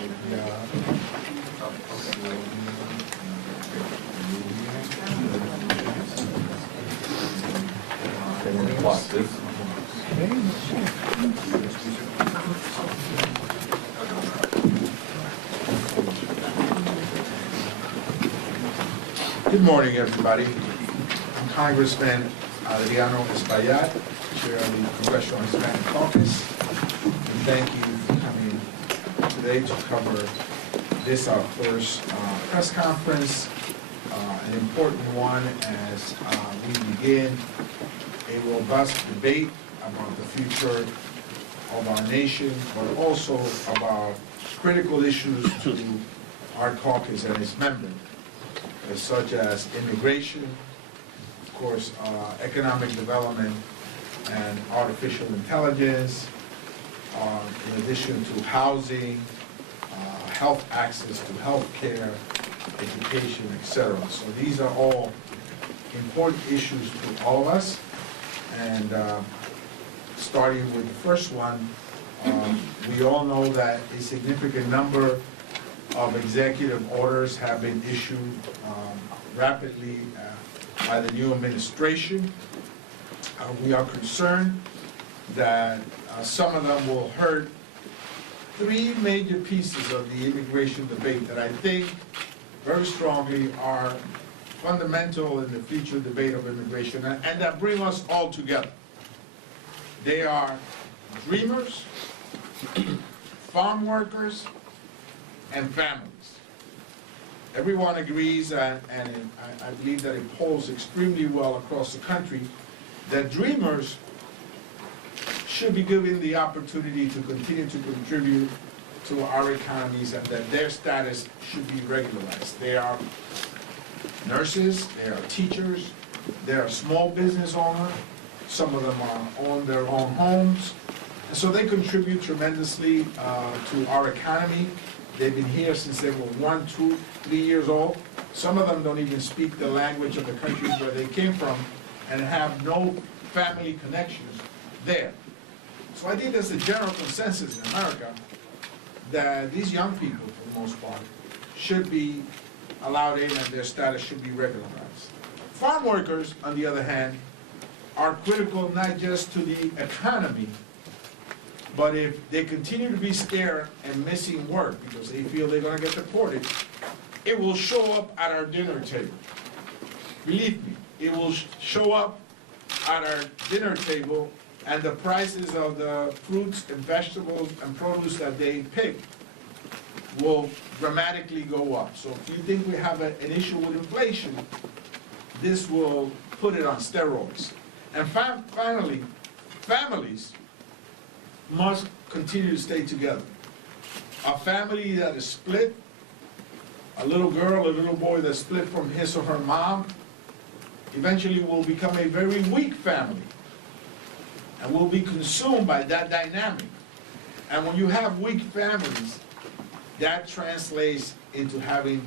Good morning, everybody. I'm Congressman Adriano Espaillat, Chair of the Congressional Hispanic Caucus. And thank you for coming today to cover this, our first press conference, an important one as we begin a robust debate about the future of our nation, but also about critical issues to our caucus and its members, such as immigration, of course, economic development, and artificial intelligence, in addition to housing, health access to health care, education, etc. So these are all important issues to all of us. And starting with the first one, we all know that a significant number of executive orders have been issued rapidly by the new administration. We are concerned that some of them will hurt three major pieces of the immigration debate that I think very strongly are fundamental in the future debate of immigration and that bring us all together. They are dreamers, farm workers, and families. Everyone agrees, and I believe that it polls extremely well across the country, that dreamers should be given the opportunity to continue to contribute to our economies and that their status should be regularized. They are nurses, they are teachers, they are small business owners, some of them own their own homes, and so they contribute tremendously to our economy. They've been here since they were 1, 2, 3 years old. Some of them don't even speak the language of the countries where they came from and have no family connections there. So I think there's a general consensus in America that these young people, for the most part, should be allowed in and their status should be regularized. Farm workers, on the other hand, are critical not just to the economy, but if they continue to be scared and missing work because they feel they're going to get deported, it will show up at our dinner table. Believe me, it will show up at our dinner table, and the prices of the fruits and vegetables and produce that they pick will dramatically go up. So if you think we have an issue with inflation, this will put it on steroids. And finally, families must continue to stay together. A family that is split, a little girl, a little boy that's split from his or her mom, eventually will become a very weak family and will be consumed by that dynamic. And when you have weak families, that translates into having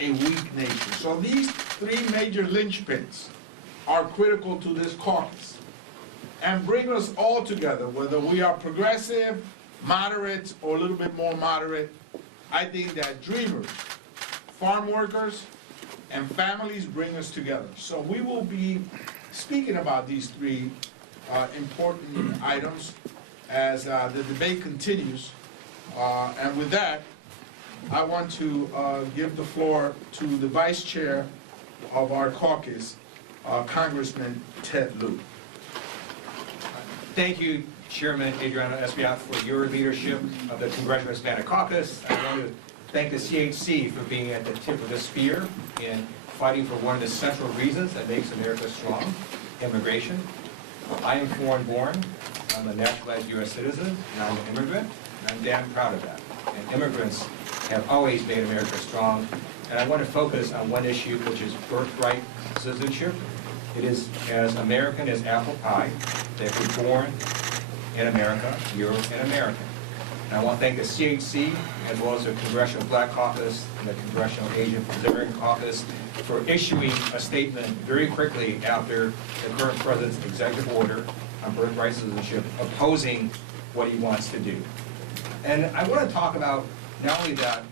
a weak nation. So these three major linchpins are critical to this caucus and bring us all together, whether we are progressive, moderate, or a little bit more moderate. I think that dreamers, farm workers, and families bring us together. So we will be speaking about these three important items as the debate continues. And with that, I want to give the floor to the vice chair of our caucus, Congressman Ted Lieu. Thank you, Chairman Adriano Espaillat, for your leadership of the Congressional Hispanic Caucus. I want to thank the CHC for being at the tip of the spear in fighting for one of the central reasons that makes America strong, immigration. I am foreign born, I'm a naturalized U.S. citizen, and I'm an immigrant, and I'm damn proud of that. And immigrants have always made America strong, and I want to focus on one issue, which is birthright citizenship. It is as American as apple pie, that you're born in America, you're an American. And I want to thank the CHC, as well as the Congressional Black Caucus and the Congressional Asian Pacific Caucus for issuing a statement very quickly after the current president's executive order on birthright citizenship opposing what he wants to do. And I want to talk about Not only that,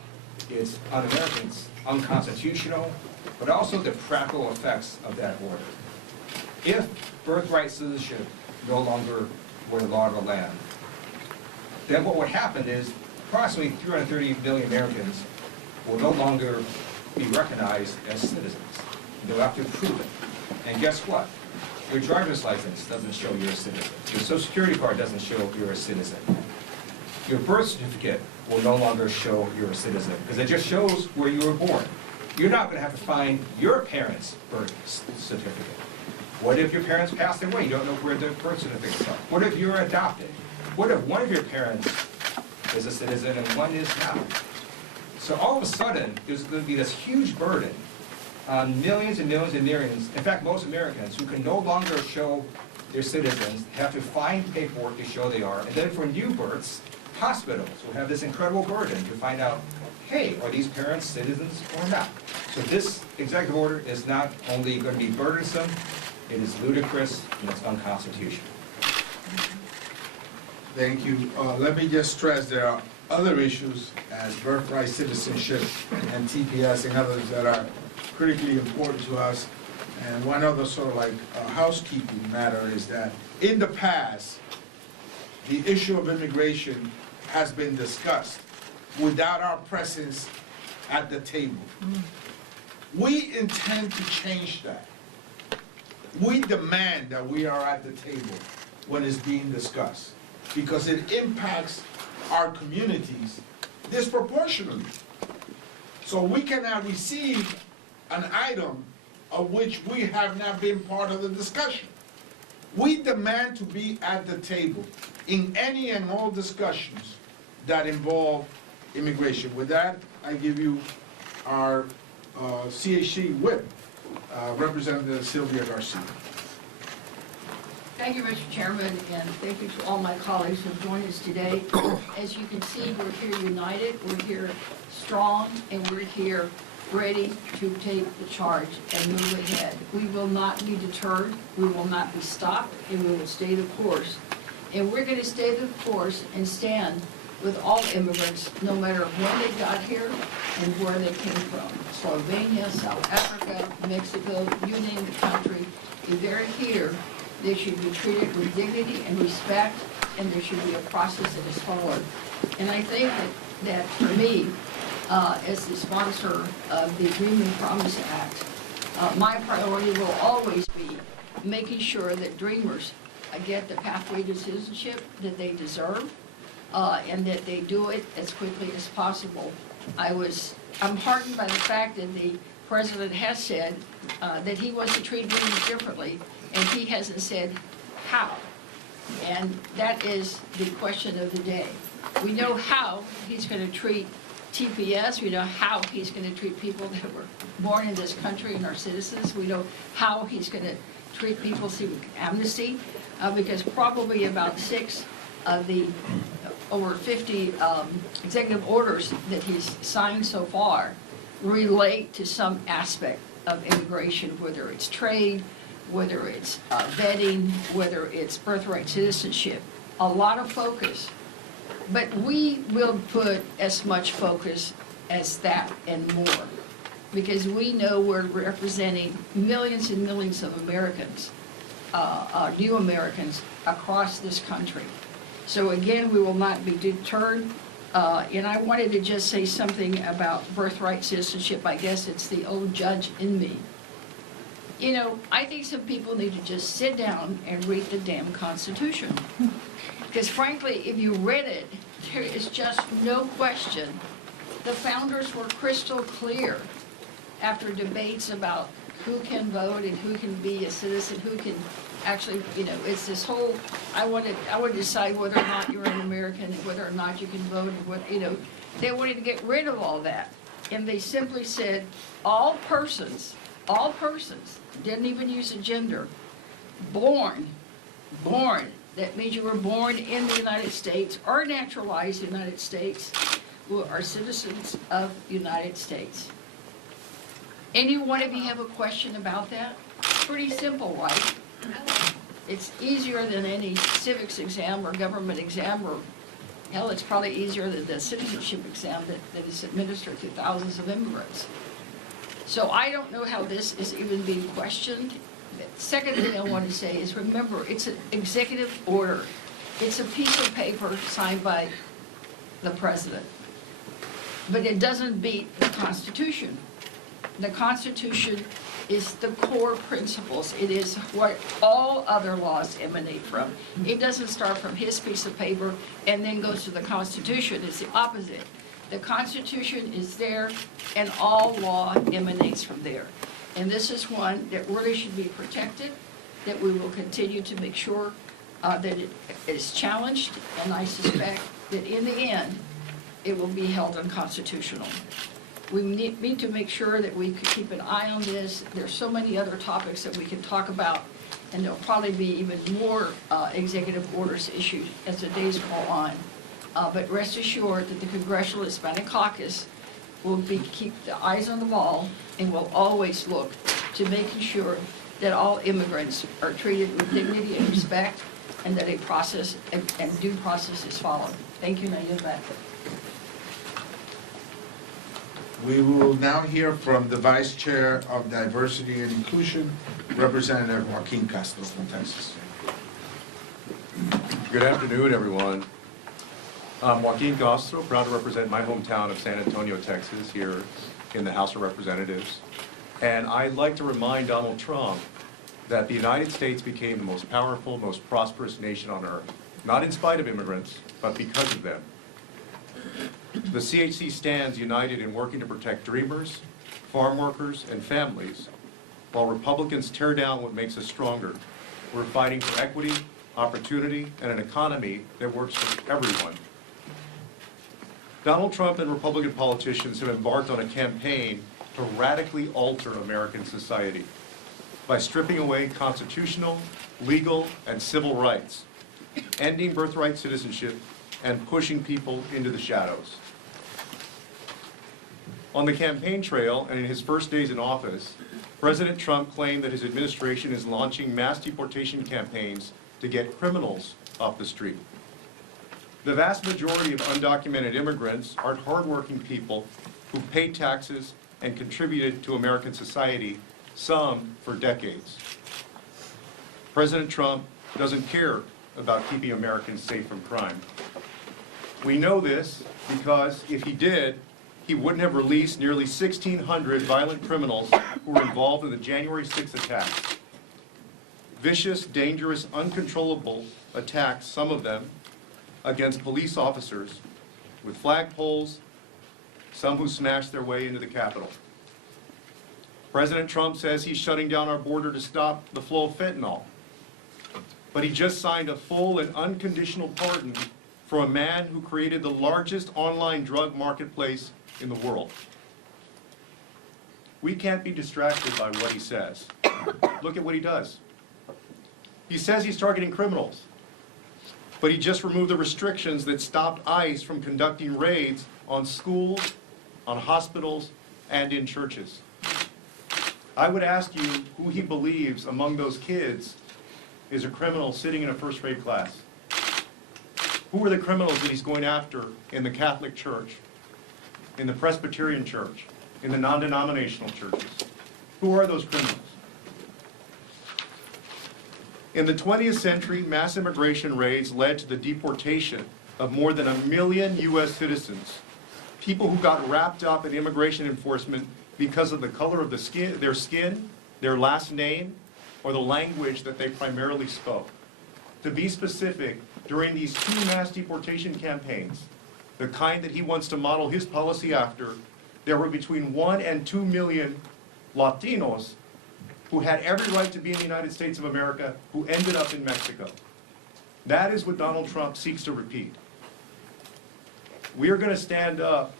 it's un-American, it's unconstitutional, but also the practical effects of that order. If birthright citizenship no longer were the law of the land, then what would happen is approximately 330 million Americans will no longer be recognized as citizens. They'll have to prove it. And guess what? Your driver's license doesn't show you're a citizen. Your social security card doesn't show you're a citizen. Your birth certificate will no longer show you're a citizen, because it just shows where you were born. You're not going to have to find your parents' birth certificate. What if your parents passed away? You don't know where their birth certificates are. What if you're adopted? What if one of your parents is a citizen and one is not? So all of a sudden, there's going to be this huge burden on millions and millions and millions, in fact, most Americans, who can no longer show they're citizens, have to find paperwork to show they are. And then for new births, hospitals will have this incredible burden to find out, hey, are these parents citizens or not? So this executive order is not only going to be burdensome, it is ludicrous and it's unconstitutional. Thank you. Let me just stress there are other issues as birthright citizenship and TPS and others that are critically important to us. And one other sort of like housekeeping matter is that in the past, the issue of immigration has been discussed without our presence at the table. We intend to change that. We demand that we are at the table when it's being discussed, because it impacts our communities disproportionately. So we cannot receive an item of which we have not been part of the discussion. We demand to be at the table in any and all discussions that involve immigration. With that, I give you our CHC whip, Representative Sylvia Garcia. Thank you, Mr. Chairman, and thank you to all my colleagues who have joined us today. As you can see, we're here united, we're here strong, and we're here ready to take the charge and move ahead. We will not be deterred, we will not be stopped, and we will stay the course. And we're going to stay the course and stand with all immigrants, no matter when they got here and where they came from. Slovenia, South Africa, Mexico, you name the country. If they're here, they should be treated with dignity and respect, and there should be a process that is followed. And I think that for me, as the sponsor of the Dream and Promise Act, my priority will always be making sure that dreamers get the pathway to citizenship that they deserve, and that they do it as quickly as possible. I'm heartened by the fact that the President has said that he wants to treat dreamers differently, and he hasn't said how. And that is the question of the day. We know how he's going to treat TPS, we know how he's going to treat people that were born in this country and are citizens. We know how he's going to treat people seeking amnesty, because probably about 6 of the over 50 executive orders that he's signed so far relate to some aspect of immigration, whether it's trade, whether it's vetting, whether it's birthright citizenship. A lot of focus. But we will put as much focus as that and more, because we know we're representing millions and millions of Americans, new Americans across this country. So again, we will not be deterred. And I wanted to just say something about birthright citizenship. I guess it's the old judge in me. You know, I think some people need to just sit down and read the damn Constitution. Because frankly, if you read it, there is just no question. The founders were crystal clear after debates about who can vote and who can be a citizen, who can actually, you know, it's this whole, I want to decide whether or not you're an American, whether or not you can vote, and what, you know, they wanted to get rid of all that. And they simply said, all persons, didn't even use a gender, born, that means you were born in the United States or naturalized in the United States, who are citizens of the United States. Any one of you have a question about that? Pretty simple, right? It's easier than any civics exam or government exam or Hell, it's probably easier than the citizenship exam that is administered to thousands of immigrants. So I don't know how this is even being questioned. The second thing I want to say is, remember, it's an executive order. It's a piece of paper signed by the president. But it doesn't beat the Constitution. The Constitution is the core principles. It is what all other laws emanate from. It doesn't start from his piece of paper and then goes to the Constitution. It's the opposite. The Constitution is there and all law emanates from there. And this is one that really should be protected, that we will continue to make sure that it is challenged, and I suspect that in the end, it will be held unconstitutional. We need to make sure that we could keep an eye on this. There's so many other topics that we can talk about, and there'll probably be even more executive orders issued as the days go on. But rest assured that the Congressional Hispanic Caucus will keep the eyes on the ball and will always look to making sure that all immigrants are treated with dignity and respect, and that a process and due process is followed. Thank you, and I yield back. We will now hear from the Vice Chair of Diversity and Inclusion, Representative Joaquin Castro from Texas. Good afternoon, everyone. I'm Joaquin Castro, proud to represent my hometown of San Antonio, Texas, here in the House of Representatives. And I'd like to remind Donald Trump that the United States became the most powerful, most prosperous nation on earth, not in spite of immigrants, but because of them. The CHC stands united in working to protect dreamers, farm workers, and families, while Republicans tear down what makes us stronger. We're fighting for equity, opportunity, and an economy that works for everyone. Donald Trump and Republican politicians have embarked on a campaign to radically alter American society by stripping away constitutional, legal, and civil rights, ending birthright citizenship, and pushing people into the shadows. On the campaign trail and in his first days in office, President Trump claimed that his administration is launching mass deportation campaigns to get criminals off the street. The vast majority of undocumented immigrants are hardworking people who paid taxes and contributed to American society, some for decades. President Trump doesn't care about keeping Americans safe from crime. We know this because if he did, he wouldn't have released nearly 1,600 violent criminals who were involved in the January 6th attacks. Vicious, dangerous, uncontrollable attacks, some of them, against police officers with flagpoles, some who smashed their way into the Capitol. President Trump says he's shutting down our border to stop the flow of fentanyl. But he just signed a full and unconditional pardon for a man who created the largest online drug marketplace in the world. We can't be distracted by what he says. Look at what he does. He says he's targeting criminals, but he just removed the restrictions that stopped ICE from conducting raids on schools, on hospitals, and in churches. I would ask you who he believes among those kids is a criminal sitting in a first-grade class. Who are the criminals that he's going after in the Catholic Church, in the Presbyterian Church, in the non-denominational churches? Who are those criminals? In the 20th century, mass immigration raids led to the deportation of more than 1 million U.S. citizens, people who got wrapped up in immigration enforcement because of the color of their skin, their last name, or the language that they primarily spoke. To be specific, during these 2 mass deportation campaigns, the kind that he wants to model his policy after, there were between 1 and 2 million Latinos who had every right to be in the United States of America who ended up in Mexico. That is what Donald Trump seeks to repeat. We are going to stand up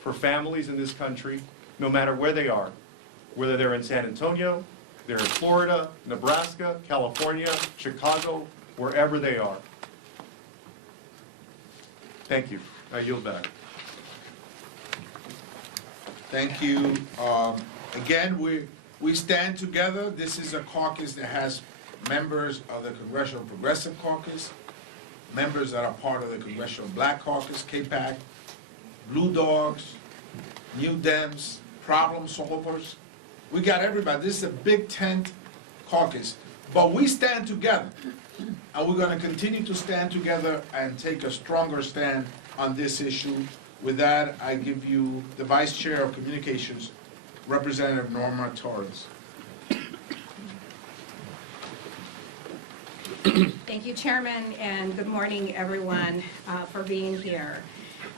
for families in this country, no matter where they are, whether they're in San Antonio, they're in Florida, Nebraska, California, Chicago, wherever they are. Thank you. I yield back. Thank you. Again, we stand together. This is a caucus that has members of the Congressional Progressive Caucus, members that are part of the Congressional Black Caucus, KPAC, Blue Dogs, New Dems, Problem Solvers. We got everybody. This is a big tent caucus, but we stand together. And we're gonna continue to stand together and take a stronger stand on this issue. With that, I give you the Vice Chair of Communications, Representative Norma Torres. Thank you, Chairman, and good morning, everyone, for being here.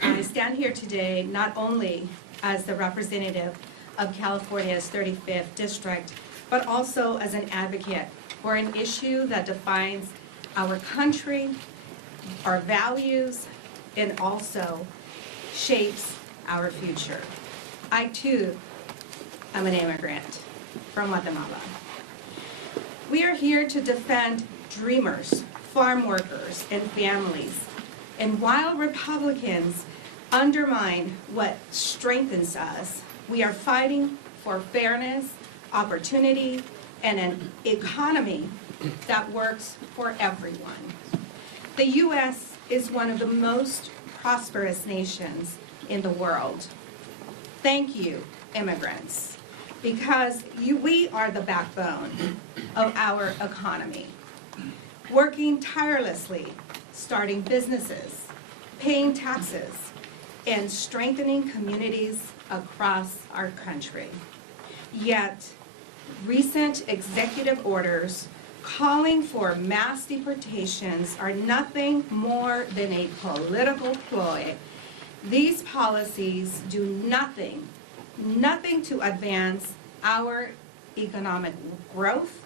I stand here today not only as the representative of California's 35th District, but also as an advocate for an issue that defines our country, our values, and also shapes our future. I, too, am an immigrant from Guatemala. We are here to defend dreamers, farm workers, and families. And while Republicans undermine what strengthens us, we are fighting for fairness, opportunity, and an economy that works for everyone. The U.S. is one of the most prosperous nations in the world. Thank you, immigrants, because we are the backbone of our economy. Working tirelessly, starting businesses, paying taxes, and strengthening communities across our country. Yet, recent executive orders calling for mass deportations are nothing more than a political ploy. These policies do nothing to advance our economic growth.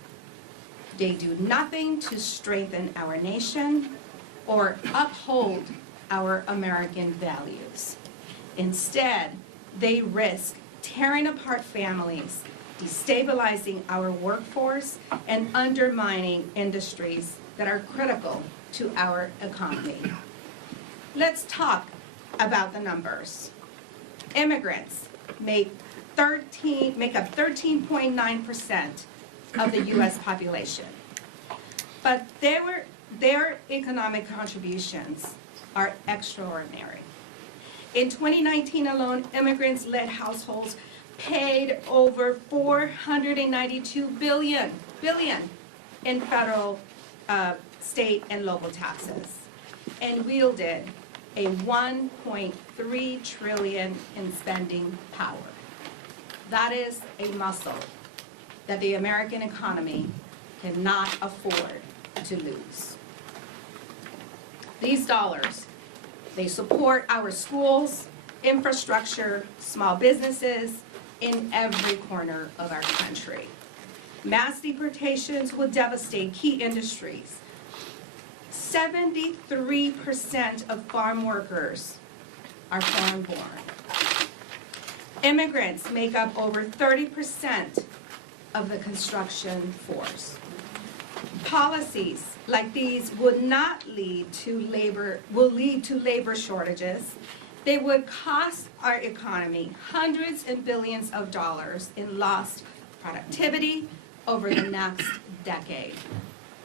They do nothing to strengthen our nation or uphold our American values. Instead, they risk tearing apart families, destabilizing our workforce, and undermining industries that are critical to our economy. Let's talk about the numbers. Immigrants make up 13.9% of the U.S. population. But their economic contributions are extraordinary. In 2019 alone, immigrants-led households paid over $492 billion in federal, state, and local taxes, and wielded a $1.3 trillion in spending power. That is a muscle that the American economy cannot afford to lose. These dollars, they support our schools, infrastructure, small businesses in every corner of our country. Mass deportations will devastate key industries. 73% of farm workers are foreign-born. Immigrants make up over 30% of the construction force. Policies like these would not lead to labor shortages. They would cost our economy hundreds and billions of dollars in lost productivity over the next decade.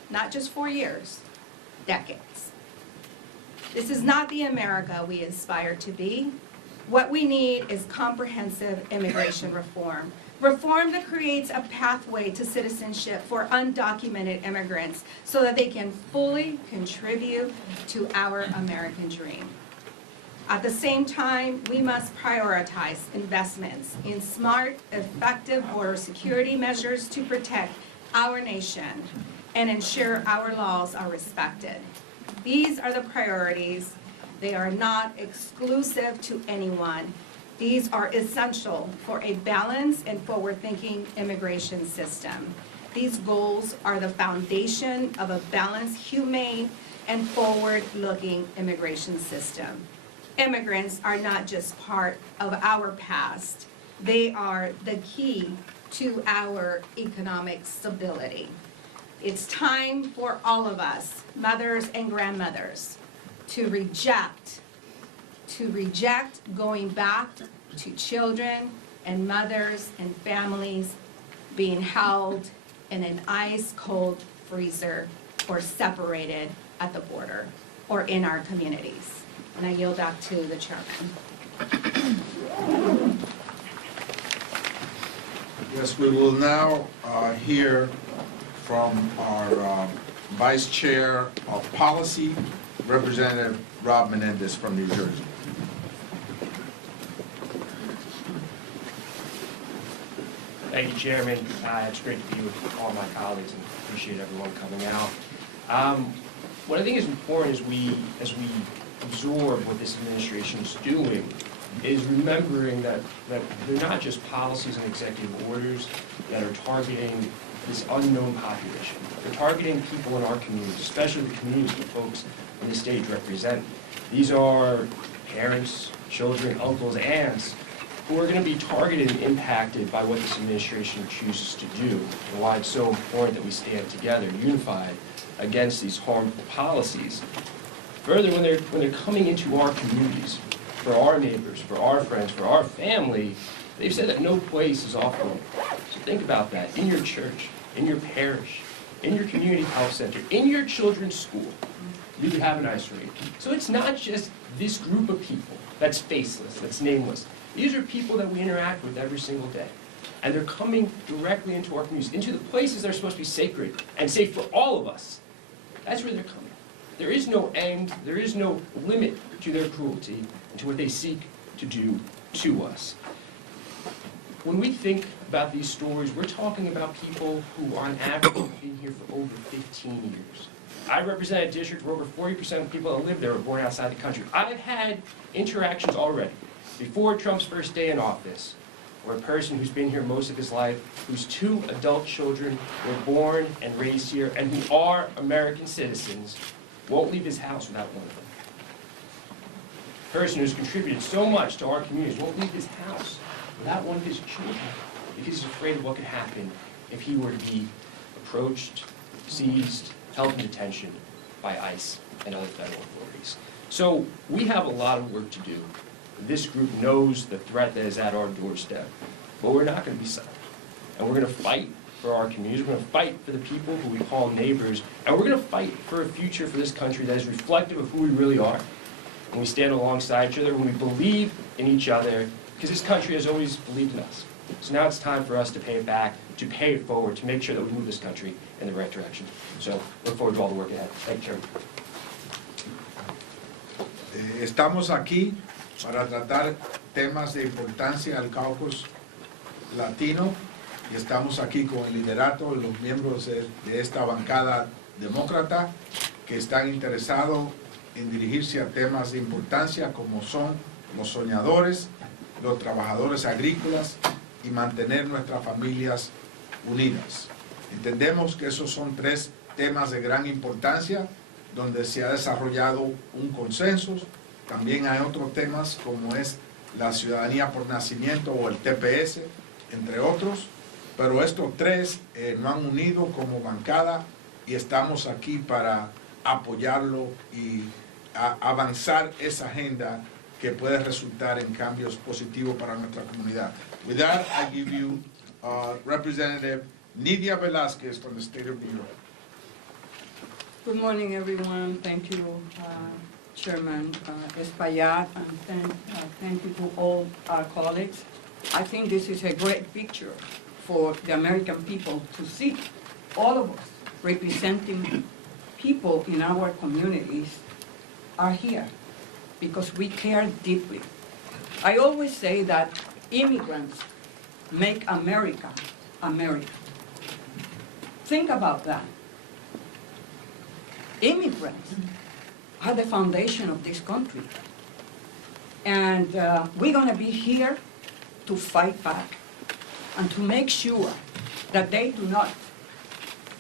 Not just 4 years, decades. This is not the America we aspire to be. What we need is comprehensive immigration reform. Reform that creates a pathway to citizenship for undocumented immigrants so that they can fully contribute to our American dream. At the same time, we must prioritize investments in smart, effective border security measures to protect our nation and ensure our laws are respected. These are the priorities. They are not exclusive to anyone. These are essential for a balanced and forward-thinking immigration system. These goals are the foundation of a balanced, humane, and forward-looking immigration system. Immigrants are not just part of our past. They are the key to our economic stability. It's time for all of us, mothers and grandmothers, to reject going back to children and mothers and families being held in an ice-cold freezer or separated at the border. or in our communities. And I yield back to the chairman. Yes, we will now hear from our Vice Chair of Policy, Representative Rob Menendez from New Jersey. Thank you, Chairman. It's great to be with all my colleagues and appreciate everyone coming out. What I think is important as we absorb what this administration is doing is remembering that they're not just policies and executive orders that are targeting this unknown population. They're targeting people in our communities, especially the communities that folks on this stage represent. These are parents, children, uncles, aunts, who are going to be targeted and impacted by what this administration chooses to do, and why it's so important that we stand together, unified, against these harmful policies. Further, when they're coming into our communities, for our neighbors, for our friends, for our family, they've said that no place is off limits. So think about that. In your church, in your parish, in your community health center, in your children's school, you could have an ICE raid. So it's not just this group of people that's faceless, that's nameless. These are people that we interact with every single day. And they're coming directly into our communities, into the places that are supposed to be sacred and safe for all of us. That's where they're coming. There is no end, there is no limit to their cruelty and to what they seek to do to us. When we think about these stories, we're talking about people who on average have been here for over 15 years. I represent a district where over 40% of people that live there were born outside the country. I've had interactions already, before Trump's first day in office, where a person who's been here most of his life, whose 2 adult children were born and raised here, and who are American citizens, won't leave his house without one of them. A person who's contributed so much to our communities won't leave his house without one of his children, because he's afraid of what could happen if he were to be approached, seized, held in detention by ICE and other federal authorities. So we have a lot of work to do. This group knows the threat that is at our doorstep, but we're not going to be silent. And we're going to fight for our communities, we're going to fight for the people who we call neighbors, and we're going to fight for a future for this country that is reflective of who we really are. When we stand alongside each other, when we believe in each other, because this country has always believed in us. So now it's time for us to pay it back, to pay it forward, to make sure that we move this country in the right direction. So look forward to all the work ahead. Thank you, Chairman. Estamos aquí para tratar temas de importancia al caucus latino y estamos aquí con el liderato de los miembros de esta bancada demócrata que están interesados en dirigirse a temas de importancia como son los soñadores, los trabajadores agrícolas y mantener nuestras familias unidas. Entendemos que esos son 3 temas de gran importancia donde se ha desarrollado un consenso. También hay otros temas como es la ciudadanía por nacimiento o el TPS, entre otros, pero estos 3 nos han unido como bancada y estamos aquí para apoyarlo y avanzar esa agenda que puede resultar en cambios positivos para nuestra comunidad. With that, I give you Representative Nidia Velázquez from the state of New York. Good morning, everyone. Thank you, Chairman Espaillat, and thank you to all our colleagues. I think this is a great picture for the American people to see all of us representing people in our communities are here because we care deeply. I always say that immigrants make America America. Think about that. Immigrants are the foundation of this country. And we're going to be here to fight back and to make sure that they do not,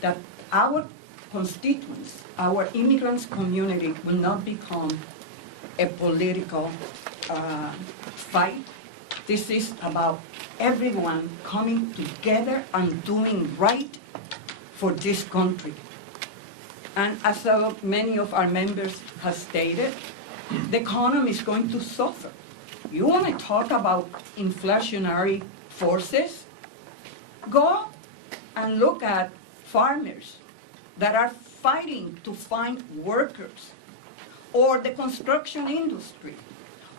that our constituents, our immigrants community will not become a political fight. This is about everyone coming together and doing right for this country. And as many of our members have stated, the economy is going to suffer. You want to talk about inflationary forces? Go and look at farmers that are fighting to find workers or the construction industry,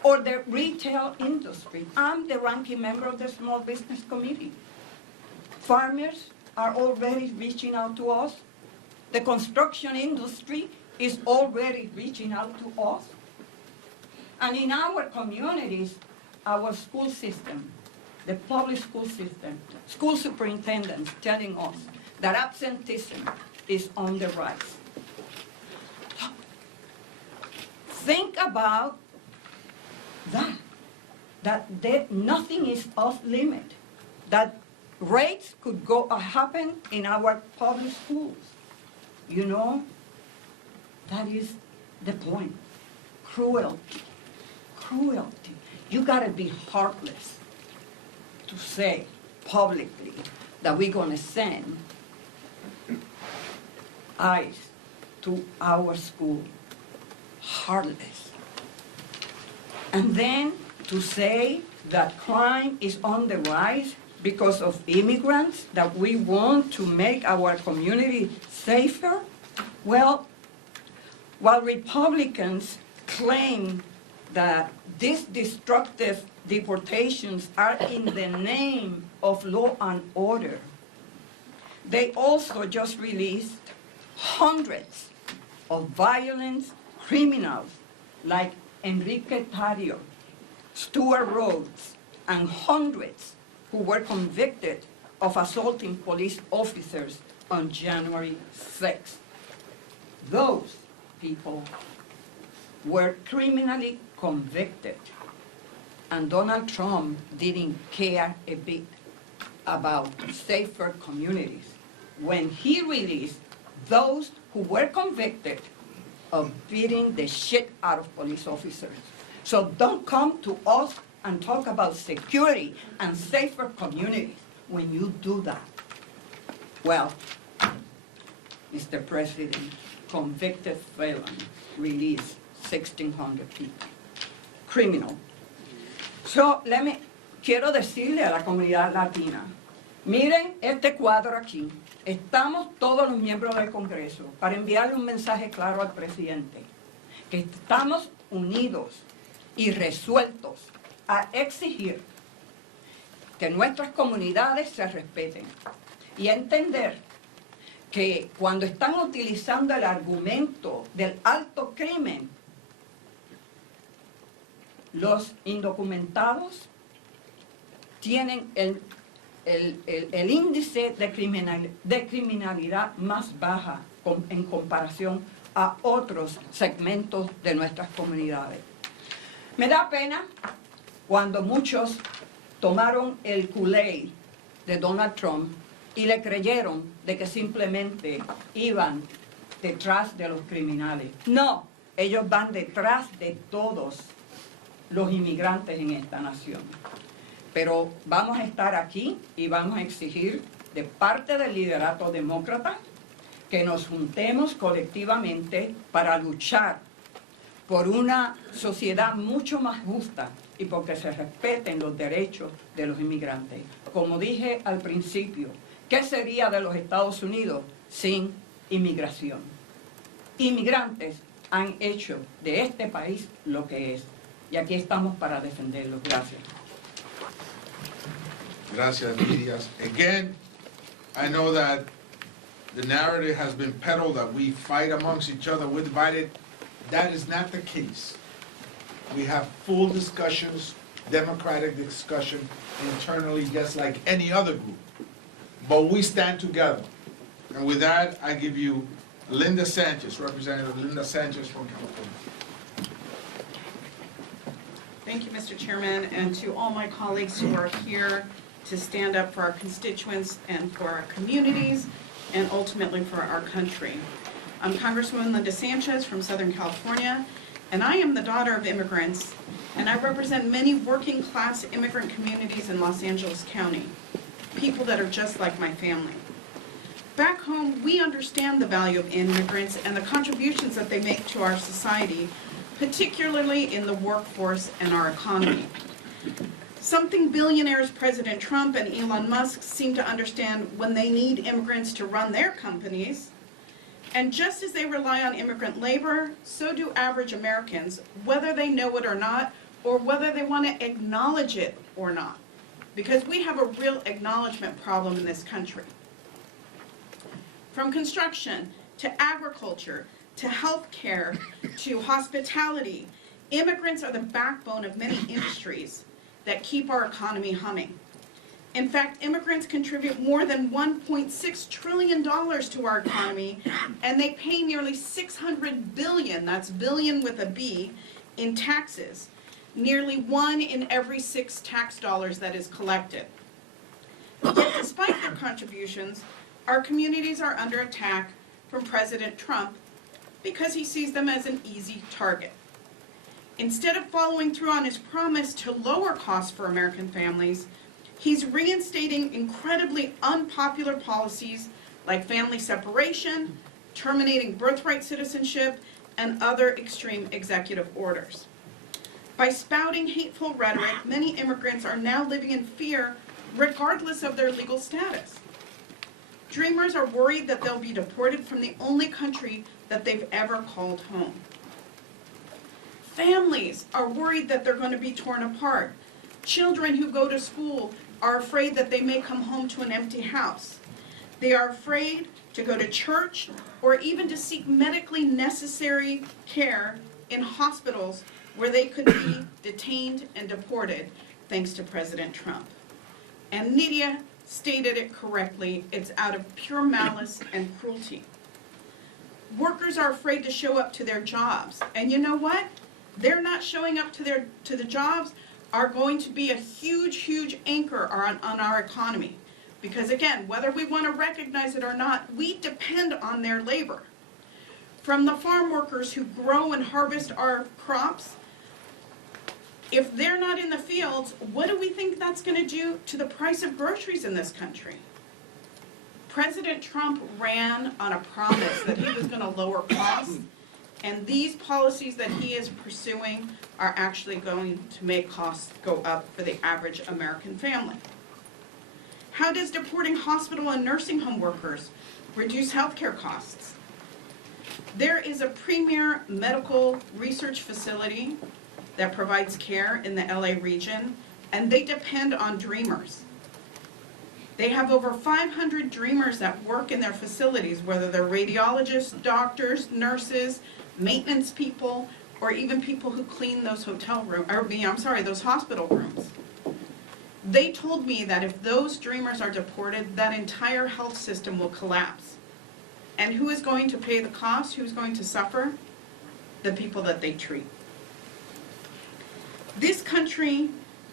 or the retail industry. I'm the ranking member of the Small Business Committee. Farmers are already reaching out to us. The construction industry is already reaching out to us. And in our communities, our school system, the public school system, school superintendents telling us that absenteeism is on the rise. Think about that nothing is off limit, that rapes could happen in our public schools. You know, that is the point. Cruelty. Cruelty. You gotta be heartless to say publicly that we're gonna send ICE to our school. Heartless. And then to say that crime is on the rise because of immigrants, that we want to make our community safer? Well, while Republicans claim that these destructive deportations are in the name of law and order, they also just released hundreds of violent criminals like Enrique Tario, Stuart Rhodes, and hundreds who were convicted of assaulting police officers on January 6th. Those people were criminally convicted, and Donald Trump didn't care a bit about safer communities when he released those who were convicted of beating the shit out of police officers. So don't come to us and talk about security and safer communities when you do that. Well, Mr. President, convicted felon released 1,600 people. Criminal. So, quiero decirle a la comunidad latina, miren este cuadro aquí. Estamos todos los miembros del Congreso para enviarle un mensaje claro al presidente, que estamos unidos y resueltos a exigir que nuestras comunidades se respeten y a entender que cuando están utilizando el argumento del alto crimen, los indocumentados tienen el índice de criminalidad más baja en comparación a otros segmentos de nuestras comunidades. Me da pena cuando muchos tomaron el Kool-Aid de Donald Trump y le creyeron de que simplemente iban detrás de los criminales. No, ellos van detrás de todos los inmigrantes en esta nación. Pero vamos a estar aquí y vamos a exigir de parte del liderato demócrata que nos juntemos colectivamente para luchar por una sociedad mucho más justa y porque se respeten los derechos de los inmigrantes. Como dije al principio, ¿qué sería de los Estados Unidos sin inmigración? Inmigrantes han hecho de este país lo que es. Y aquí estamos para defenderlos. Gracias. Gracias, Lidia. Again, I know that the narrative has been peddled that we fight amongst each other, we're divided. That is not the case. We have full discussions, democratic discussion internally, just like any other group. But we stand together. And with that, I give you Linda Sanchez, Representative Linda Sanchez from California. Thank you, Mr. Chairman, and to all my colleagues who are here to stand up for our constituents and for our communities and ultimately for our country. I'm Congresswoman Linda Sanchez from Southern California, and I am the daughter of immigrants, and I represent many working class immigrant communities in Los Angeles County, people that are just like my family. Back home, we understand the value of immigrants and the contributions that they make to our society, particularly in the workforce and our economy. Something billionaires President Trump and Elon Musk seem to understand when they need immigrants to run their companies And just as they rely on immigrant labor, so do average Americans, whether they know it or not, or whether they want to acknowledge it or not. Because we have a real acknowledgement problem in this country. From construction, to agriculture, to healthcare, to hospitality, immigrants are the backbone of many industries that keep our economy humming. In fact, immigrants contribute more than $1.6 trillion to our economy, and they pay nearly $600 billion, that's billion with a B, in taxes. Nearly 1 in every 6 tax dollars that is collected. Yet despite their contributions, our communities are under attack from President Trump because he sees them as an easy target. Instead of following through on his promise to lower costs for American families, he's reinstating incredibly unpopular policies like family separation, terminating birthright citizenship, and other extreme executive orders. By spouting hateful rhetoric, many immigrants are now living in fear regardless of their legal status. Dreamers are worried that they'll be deported from the only country that they've ever called home. Families are worried that they're going to be torn apart. Children who go to school are afraid that they may come home to an empty house. They are afraid to go to church or even to seek medically necessary care in hospitals where they could be detained and deported thanks to President Trump. And Nydia stated it correctly, it's out of pure malice and cruelty. Workers are afraid to show up to their jobs, and you know what? They're not showing up to the jobs are going to be a huge anchor on our economy. Because again, whether we want to recognize it or not, we depend on their labor. From the farm workers who grow and harvest our crops, if they're not in the fields, what do we think that's going to do to the price of groceries in this country? President Trump ran on a promise that he was going to lower costs, and these policies that he is pursuing are actually going to make costs go up for the average American family. How does deporting hospital and nursing home workers reduce healthcare costs? There is a premier medical research facility that provides care in the LA region, and they depend on dreamers. They have over 500 dreamers that work in their facilities, whether they're radiologists, doctors, nurses, maintenance people, or even people who clean those those hospital rooms. They told me that if those dreamers are deported, that entire health system will collapse. And who is going to pay the cost? Who's going to suffer? The people that they treat. This country,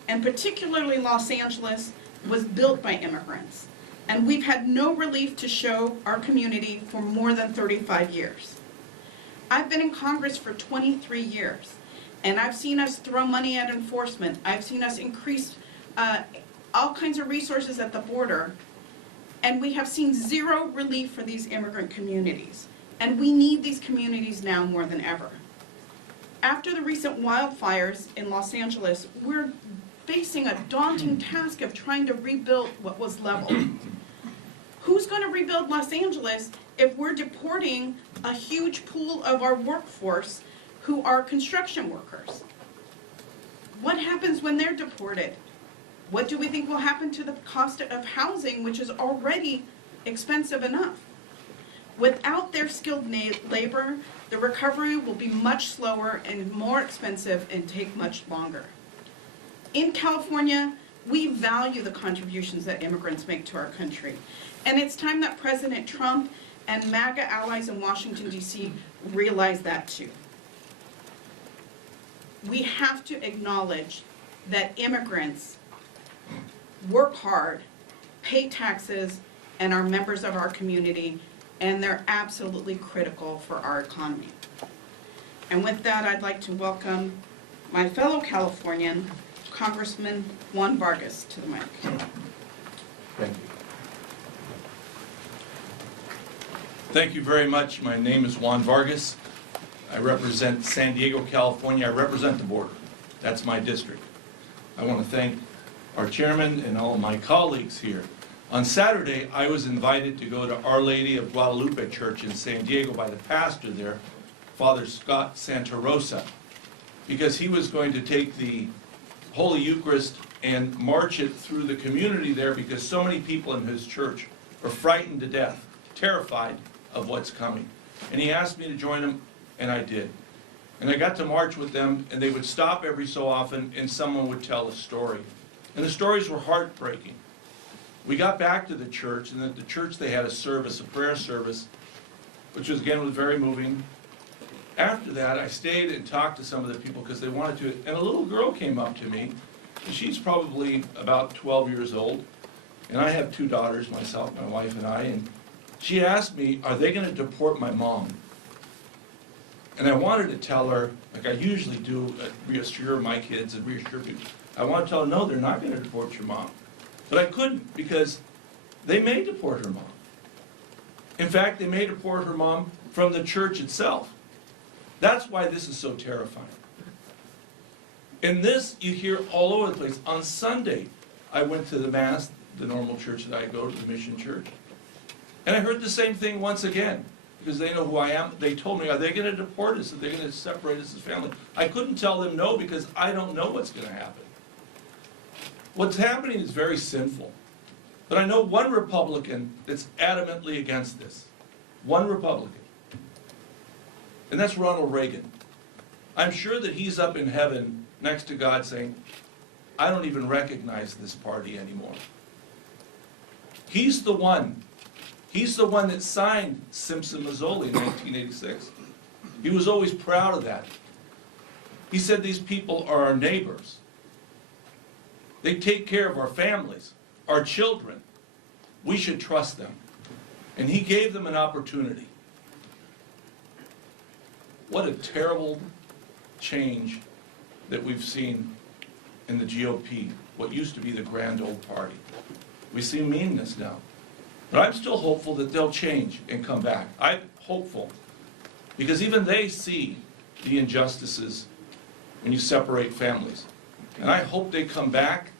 and particularly Los Angeles, was built by immigrants, and we've had no relief to show our community for more than 35 years. I've been in Congress for 23 years, and I've seen us throw money at enforcement. I've seen us increase all kinds of resources at the border, and we have seen zero relief for these immigrant communities, and we need these communities now more than ever. After the recent wildfires in Los Angeles, we're facing a daunting task of trying to rebuild what was leveled. Who's going to rebuild Los Angeles if we're deporting a huge pool of our workforce who are construction workers? What happens when they're deported? What do we think will happen to the cost of housing, which is already expensive enough? Without their skilled labor, the recovery will be much slower and more expensive and take much longer. In California, we value the contributions that immigrants make to our country. And it's time that President Trump and MAGA allies in Washington, D.C. realize that too. We have to acknowledge that immigrants work hard, pay taxes, and are members of our community, and they're absolutely critical for our economy. And with that, I'd like to welcome my fellow Californian, Congressman Juan Vargas, to the mic. Thank you. Thank you very much. My name is Juan Vargas. I represent San Diego, California. I represent the border. That's my district. I want to thank our chairman and all of my colleagues here On Saturday, I was invited to go to Our Lady of Guadalupe Church in San Diego by the pastor there, Father Scott Santa Rosa, because he was going to take the Holy Eucharist and march it through the community there because so many people in his church are frightened to death, terrified of what's coming. And he asked me to join him, and I did. And I got to march with them, and they would stop every so often, and someone would tell a story. And the stories were heartbreaking. We got back to the church, and at the church they had a service, a prayer service, which was very moving. After that, I stayed and talked to some of the people because they wanted to, and a little girl came up to me, and she's probably about 12 years old, and I have 2 daughters, myself, my wife, and I, and she asked me, are they going to deport my mom? And I wanted to tell her, like I usually do, reassure my kids and reassure people. I want to tell her, no, they're not going to deport your mom. But I couldn't because they may deport her mom. In fact, they may deport her mom from the church itself. That's why this is so terrifying. And this you hear all over the place. On Sunday, I went to the Mass, the normal church that I go to, the mission church. And I heard the same thing once again, because they know who I am. They told me, are they going to deport us? Are they going to separate us as family? I couldn't tell them no because I don't know what's going to happen. What's happening is very sinful. But I know one Republican that's adamantly against this. One Republican. And that's Ronald Reagan. I'm sure that he's up in heaven next to God saying, I don't even recognize this party anymore. He's the one. He's the one that signed Simpson-Mazzoli in 1986. He was always proud of that. He said these people are our neighbors. They take care of our families, our children. We should trust them. And he gave them an opportunity. What a terrible change that we've seen in the GOP, what used to be the grand old party. We see meanness now. But I'm still hopeful that they'll change and come back. I'm hopeful. Because even they see the injustices when you separate families. And I hope they come back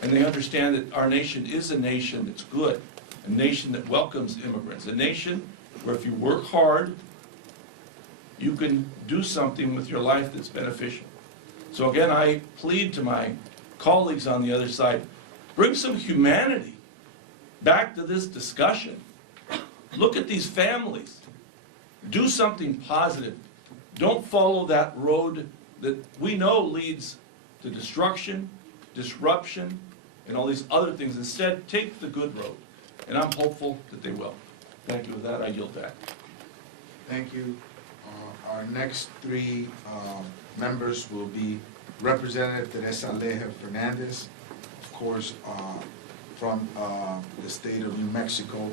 and they understand that our nation is a nation that's good, a nation that welcomes immigrants, a nation where if you work hard, you can do something with your life that's beneficial. So again, I plead to my colleagues on the other side, bring some humanity back to this discussion. Look at these families. Do something positive. Don't follow that road that we know leads to destruction, disruption, and all these other things. Instead, take the good road. And I'm hopeful that they will. Thank you. With that, I yield back. Thank you. Our next 3 members will be Representative Teresa Aleja Fernandez, of course, from the state of New Mexico,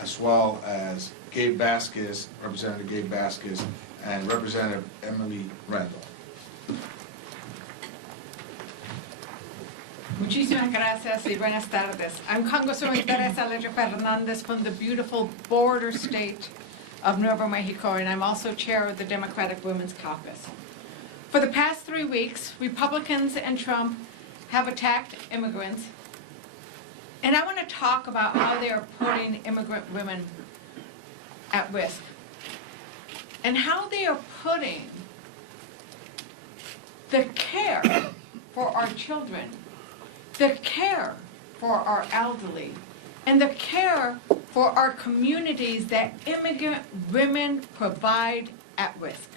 as well as Gabe Vasquez, Representative Gabe Vasquez, and Representative Emily Randall. Muchísimas gracias y buenas tardes. I'm Congresswoman Teresa Aleja Fernandez from the beautiful border state of Nuevo Mexico, and I'm also chair of the Democratic Women's Caucus. For the past 3 weeks, Republicans and Trump have attacked immigrants, and I want to talk about how they are putting immigrant women at risk, and how they are putting the care for our children, the care for our elderly, and the care for our communities that immigrant women provide at risk.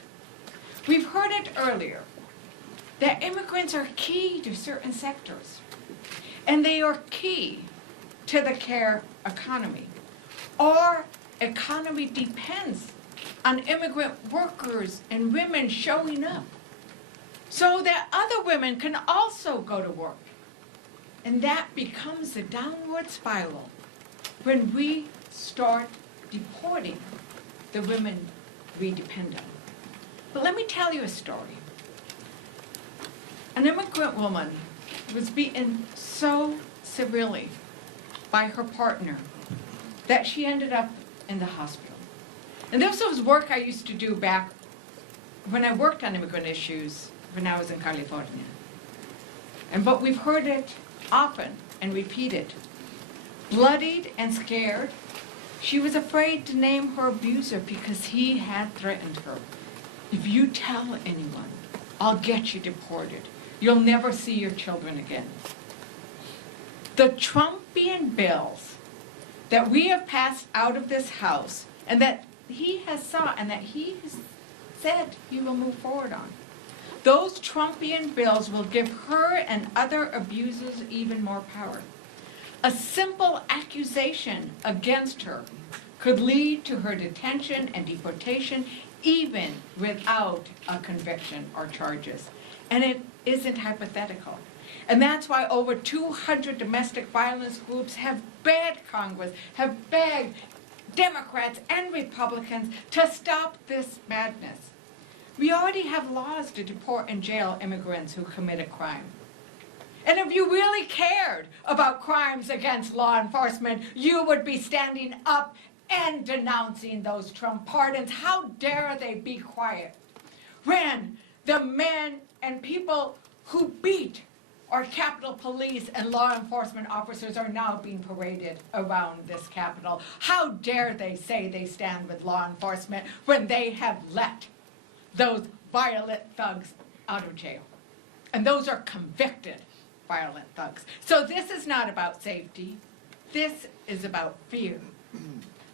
We've heard it earlier, that immigrants are key to certain sectors, and they are key to the care economy. Our economy depends on immigrant workers and women showing up so that other women can also go to work. And that becomes a downward spiral when we start deporting the women we depend on. But let me tell you a story. An immigrant woman was beaten so severely by her partner that she ended up in the hospital. And this was work I used to do back when I worked on immigrant issues when I was in California. But we've heard it often and repeated. bloodied and scared. She was afraid to name her abuser because he had threatened her. If you tell anyone, I'll get you deported. You'll never see your children again. The Trumpian bills that we have passed out of this House and that he has sought and that he has said he will move forward on, those Trumpian bills will give her and other abusers even more power. A simple accusation against her could lead to her detention and deportation even without a conviction or charges. And it isn't hypothetical. And that's why over 200 domestic violence groups have begged Congress, have begged Democrats and Republicans to stop this madness. We already have laws to deport and jail immigrants who commit a crime. And if you really cared about crimes against law enforcement, you would be standing up and denouncing those Trump pardons. How dare they be quiet when the men and people who beat our Capitol Police and law enforcement officers are now being paraded around this Capitol? How dare they say they stand with law enforcement when they have let those violent thugs out of jail? And those are convicted violent thugs. So this is not about safety. This is about fear.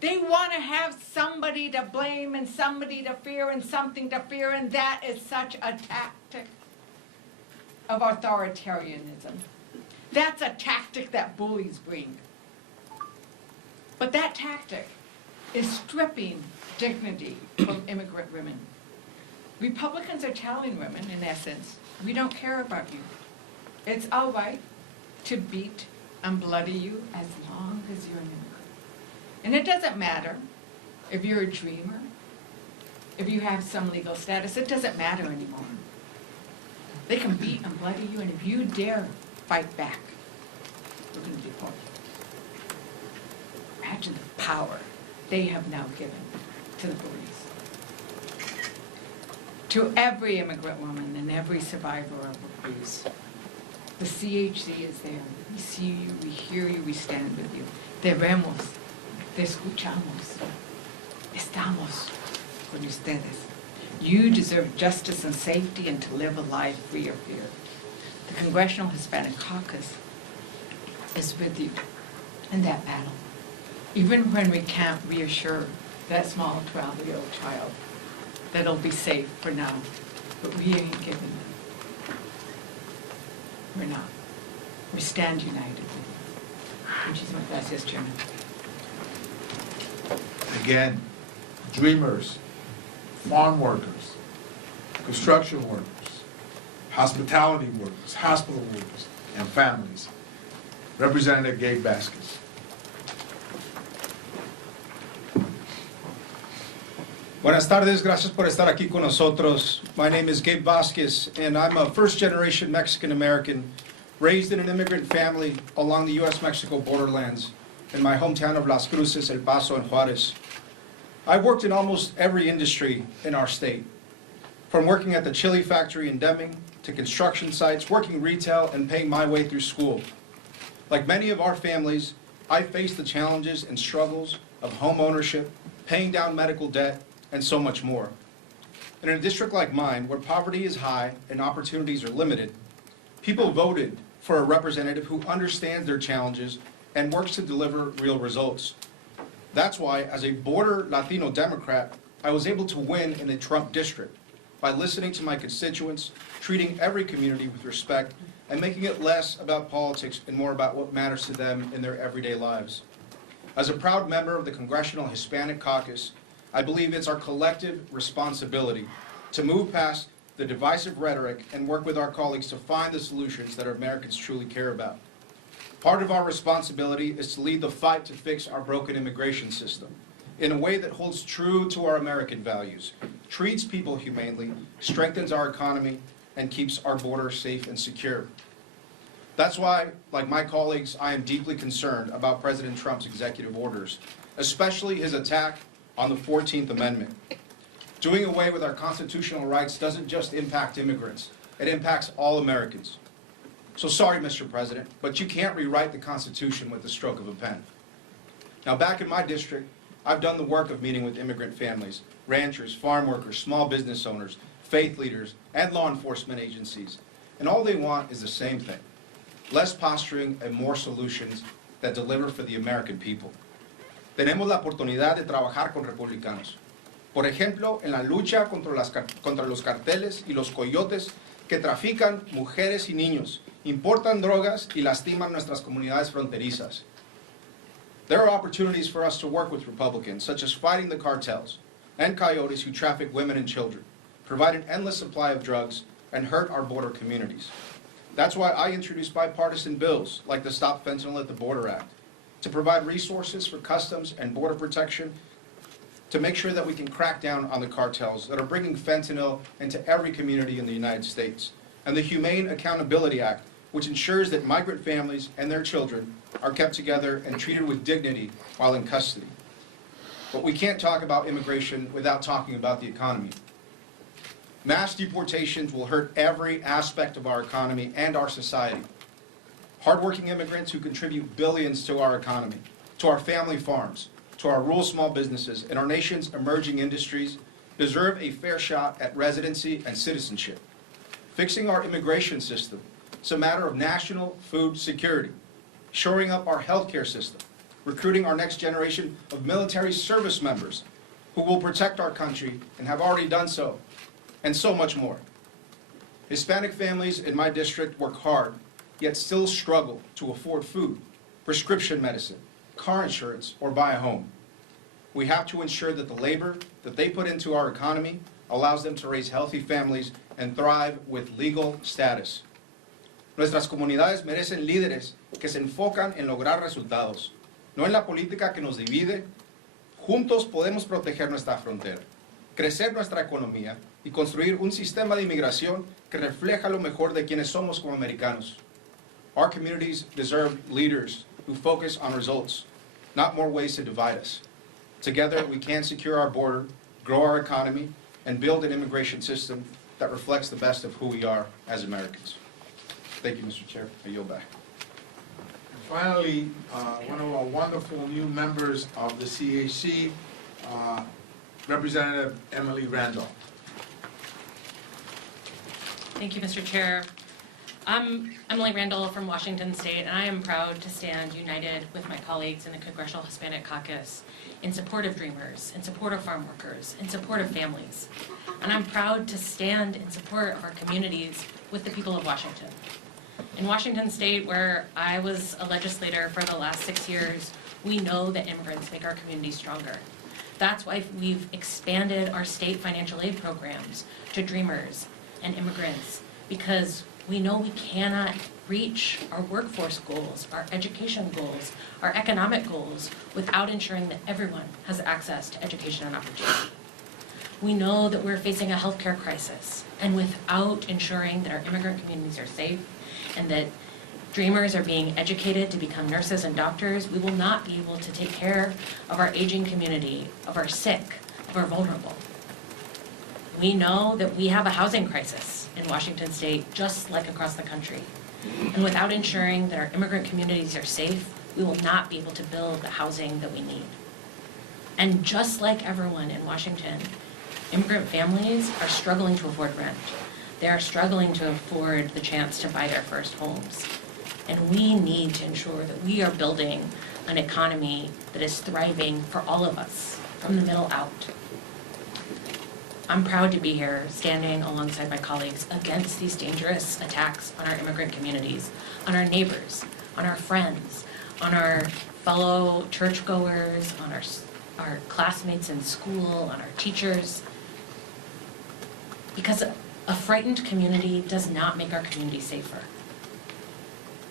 They want to have somebody to blame and somebody to fear and something to fear, and that is such a tactic of authoritarianism. That's a tactic that bullies bring. But that tactic is stripping dignity from immigrant women. Republicans are telling women, in essence, we don't care about you. It's all right to beat and bloody you as long as you're an immigrant. And it doesn't matter if you're a dreamer, if you have some legal status, it doesn't matter anymore. They can beat and bloody you, and if you dare fight back, we're going to deport you. Imagine the power they have now given to the police. To every immigrant woman and every survivor of abuse, the CHC is there. We see you, we hear you, we stand with you. Te vemos, te escuchamos. Estamos con ustedes. You deserve justice and safety and to live a life free of fear. The Congressional Hispanic Caucus is with you in that battle. Even when we can't reassure that small 12-year-old child that it'll be safe for now, but we ain't giving them. We're not. We stand united with you. Muchísimas gracias, Chairman. Again, dreamers, farm workers, construction workers, hospitality workers, hospital workers, and families. Representative Gabe Vasquez. Buenas tardes, gracias por estar aquí con nosotros. My name is Gabe Vasquez, and I'm a first-generation Mexican-American, raised in an immigrant family along the U.S.-Mexico borderlands in my hometown of Las Cruces, El Paso, and Juarez. I've worked in almost every industry in our state, from working at the chili factory in Deming to construction sites, working retail, and paying my way through school. Like many of our families, I faced the challenges and struggles of home ownership, paying down medical debt, and so much more. In a district like mine, where poverty is high and opportunities are limited, people voted for a representative who understands their challenges and works to deliver real results. That's why, as a border Latino Democrat, I was able to win in the Trump district by listening to my constituents, treating every community with respect, and making it less about politics and more about what matters to them in their everyday lives. As a proud member of the Congressional Hispanic Caucus, I believe it's our collective responsibility to move past the divisive rhetoric and work with our colleagues to find the solutions that our Americans truly care about. Part of our responsibility is to lead the fight to fix our broken immigration system in a way that holds true to our American values, treats people humanely, strengthens our economy, and keeps our border safe and secure. That's why, like my colleagues, I am deeply concerned about President Trump's executive orders, especially his attack on the 14th Amendment. Doing away with our constitutional rights doesn't just impact immigrants, it impacts all Americans. So sorry, Mr. President, but you can't rewrite the Constitution with the stroke of a pen. Now, back in my district, I've done the work of meeting with immigrant families, ranchers, farm workers, small business owners, faith leaders, and law enforcement agencies. And all they want is the same thing: less posturing and more solutions that deliver for the American people. Tenemos la oportunidad de trabajar con republicanos. Por ejemplo, en la lucha contra los carteles y los coyotes que trafican mujeres y niños, importan drogas y lastiman nuestras comunidades fronterizas. There are opportunities for us to work with Republicans, such as fighting the cartels and coyotes who traffic women and children, provide an endless supply of drugs, and hurt our border communities. That's why I introduced bipartisan bills like the Stop Fentanyl at the Border Act, to provide resources for customs and border protection, to make sure that we can crack down on the cartels that are bringing fentanyl into every community in the United States, and the Humane Accountability Act, which ensures that migrant families and their children are kept together and treated with dignity while in custody. But we can't talk about immigration without talking about the economy. Mass deportations will hurt every aspect of our economy and our society. Hardworking immigrants who contribute billions to our economy, to our family farms, to our rural small businesses, and our nation's emerging industries deserve a fair shot at residency and citizenship. Fixing our immigration system is a matter of national food security, shoring up our healthcare system, recruiting our next generation of military service members who will protect our country and have already done so, and so much more. Hispanic families in my district work hard, yet still struggle to afford food, prescription medicine, car insurance, or buy a home. We have to ensure that the labor that they put into our economy allows them to raise healthy families and thrive with legal status. Nuestras comunidades merecen líderes que se enfocan en lograr resultados, no en la política que nos divide. Juntos podemos proteger nuestra frontera, crecer nuestra economía y construir un sistema de inmigración que refleja lo mejor de quienes somos como americanos. Our communities deserve leaders who focus on results, not more ways to divide us. Together, we can secure our border, grow our economy, and build an immigration system that reflects the best of who we are as Americans. Thank you, Mr. Chair. I yield back. And finally, one of our wonderful new members of the CHC, Representative Emily Randolph. Thank you, Mr. Chair. I'm Emily Randall from Washington State, and I am proud to stand united with my colleagues in the Congressional Hispanic Caucus in support of Dreamers, in support of farm workers, in support of families. And I'm proud to stand in support of our communities with the people of Washington. In Washington State, where I was a legislator for the last 6 years, we know that immigrants make our communities stronger. That's why we've expanded our state financial aid programs to Dreamers and immigrants, because we know we cannot reach our workforce goals, our education goals, our economic goals without ensuring that everyone has access to education and opportunity. We know that we're facing a healthcare crisis, and without ensuring that our immigrant communities are safe and that Dreamers are being educated to become nurses and doctors, we will not be able to take care of our aging community, of our sick, of our vulnerable. We know that we have a housing crisis in Washington State, just like across the country. And without ensuring that our immigrant communities are safe, we will not be able to build the housing that we need. And just like everyone in Washington, immigrant families are struggling to afford rent. They are struggling to afford the chance to buy their first homes. And we need to ensure that we are building an economy that is thriving for all of us, from the middle out. I'm proud to be here, standing alongside my colleagues against these dangerous attacks on our immigrant communities, on our neighbors, on our friends, on our fellow churchgoers, on our classmates in school, on our teachers. Because a frightened community does not make our community safer.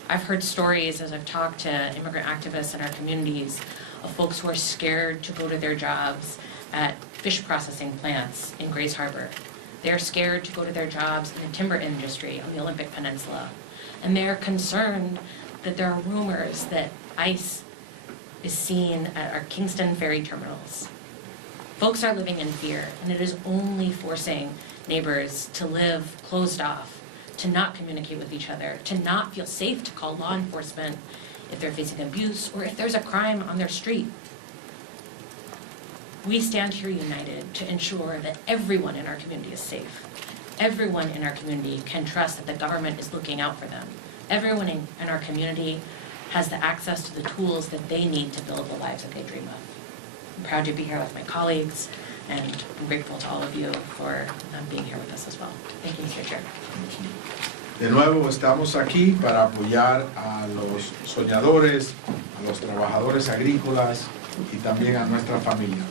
I've heard stories as I've talked to immigrant activists in our communities of folks who are scared to go to their jobs at fish processing plants in Grays Harbor. They're scared to go to their jobs in the timber industry on the Olympic Peninsula. And they're concerned that there are rumors that ICE is seen at our Kingston ferry terminals. Folks are living in fear, and it is only forcing neighbors to live closed off, to not communicate with each other, to not feel safe to call law enforcement if they're facing abuse or if there's a crime on their street. We stand here united to ensure that everyone in our community is safe. Everyone in our community can trust that the government is looking out for them. Everyone in our community has the access to the tools that they need to build the lives that they dream of. I'm proud to be here with my colleagues, and I'm grateful to all of you for being here with us as well. Thank you, Mr. Chair. De nuevo, estamos aquí para apoyar a los soñadores, a los trabajadores agrícolas y también a nuestra familia.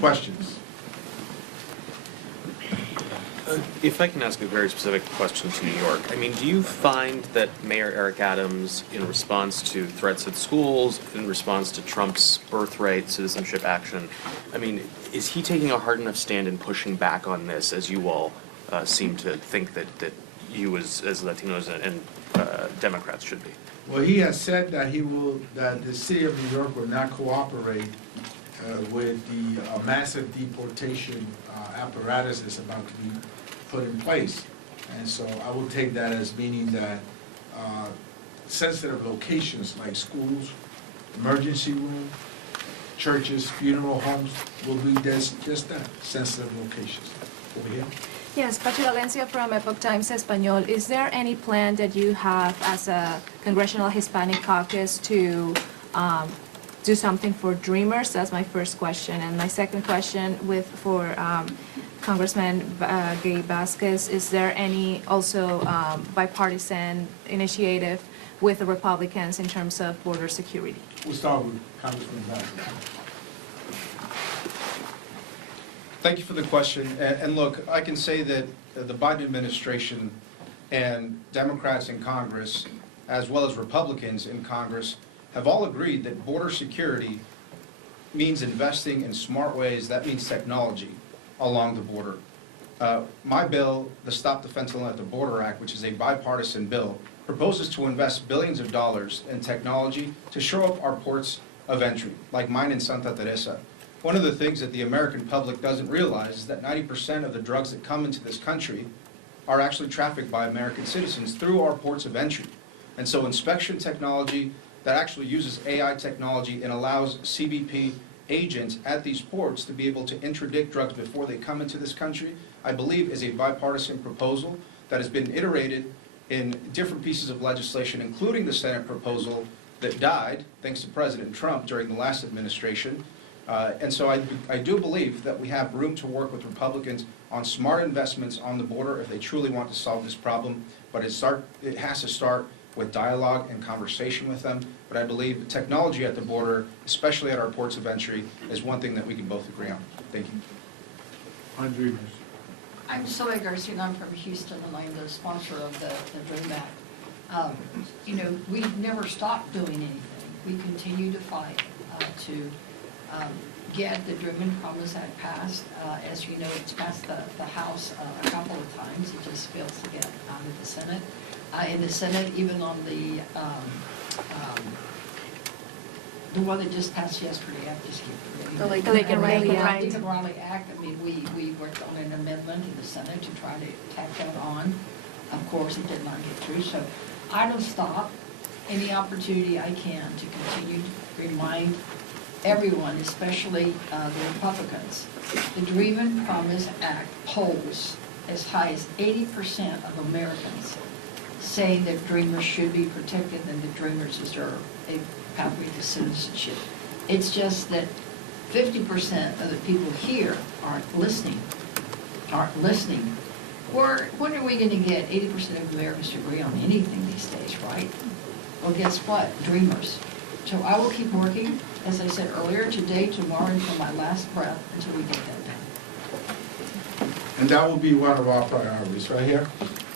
Questions? If I can ask a very specific question to New York, I mean, do you find that Mayor Eric Adams, in response to threats at schools, in response to Trump's Birthright citizenship action, I mean, is he taking a hard enough stand in pushing back on this, as you all seem to think that you as Latinos and Democrats should be? Well, he has said that that the city of New York will not cooperate with the massive deportation apparatus that's about to be put in place. And so I would take that as meaning that sensitive locations like schools, emergency room, churches, funeral homes will be just that, sensitive locations. Over here. Yes, Pachi Valencia from Epoch Times Español. Is there any plan that you have as a Congressional Hispanic Caucus to do something for Dreamers? That's my first question. And my second question for Congressman Gabe Vasquez, is there any also bipartisan initiative with the Republicans in terms of border security? We'll start with Congressman Vasquez. Thank you for the question. And look, I can say that the Biden administration and Democrats in Congress, as well as Republicans in Congress, have all agreed that border security means investing in smart ways. That means technology along the border. My bill, the Stop the Fentanyl at the Border Act, which is a bipartisan bill, proposes to invest billions of dollars in technology to shore up our ports of entry, like mine in Santa Teresa. One of the things that the American public doesn't realize is that 90% of the drugs that come into this country are actually trafficked by American citizens through our ports of entry. And so inspection technology that actually uses AI technology and allows CBP agents at these ports to be able to interdict drugs before they come into this country, I believe is a bipartisan proposal that has been iterated in different pieces of legislation, including the Senate proposal that died, thanks to President Trump, during the last administration. And so I do believe that we have room to work with Republicans on smart investments on the border if they truly want to solve this problem. But it has to start with dialogue and conversation with them. But I believe technology at the border, especially at our ports of entry, is one thing that we can both agree on. Thank you. On Dreamers. I'm Zoe Garcia, and I'm from Houston, and I'm the sponsor of the Dream Act. We've never stopped doing anything. We continue to fight to get the Dream Promise Act passed. As you know, it's passed the House a couple of times. It just fails to get out of the Senate. In the Senate, even on the one that just passed yesterday, I just keep forgetting. The Laken Riley Act. Laken Riley Act, I mean, we worked on an amendment in the Senate to try to tack that on. Of course, it did not get through, so I don't stop any opportunity I can to continue to remind everyone, especially the Republicans. The Dream and Promise Act polls as high as 80% of Americans saying that Dreamers should be protected and that Dreamers deserve a pathway to citizenship. It's just that 50% of the people here aren't listening. When are we going to get 80% of Americans to agree on anything these days, right? Well, guess what? Dreamers. So I will keep working, as I said earlier, today, tomorrow, until my last breath, until we get that done. And that will be one of our priorities, right here.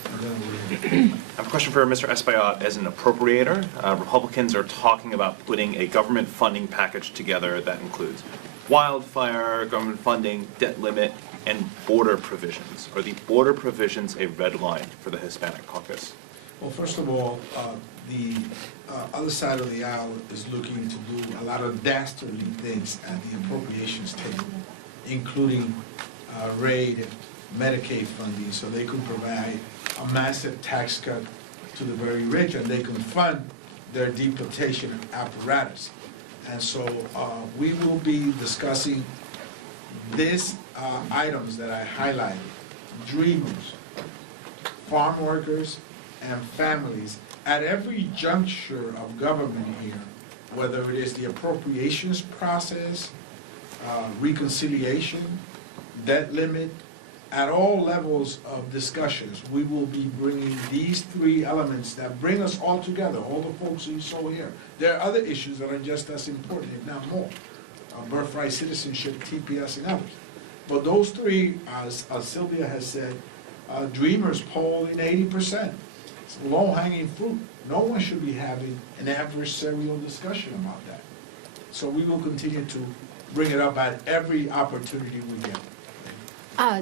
And then we'll- I have a question for Mr. Espaillat. As an appropriator, Republicans are talking about putting a government funding package together that includes wildfire, government funding, debt limit, and border provisions. Are the border provisions a red line for the Hispanic Caucus? Well, first of all, the other side of the aisle is looking to do a lot of dastardly things at the appropriations table, including raid Medicaid funding, so they could provide a massive tax cut to the very rich, and they can fund their deportation apparatus. And so we will be discussing these items that I highlighted: dreamers, farm workers, and families at every juncture of government here, whether it is the appropriations process, reconciliation, debt limit, at all levels of discussions, we will be bringing these three elements that bring us all together, all the folks you saw here. There are other issues that are just as important, if not more: birthright, citizenship, TPS, and others. But those three, as Sylvia has said, dreamers poll in 80%. It's low-hanging fruit. No one should be having an adversarial discussion about that. So we will continue to bring it up at every opportunity we get.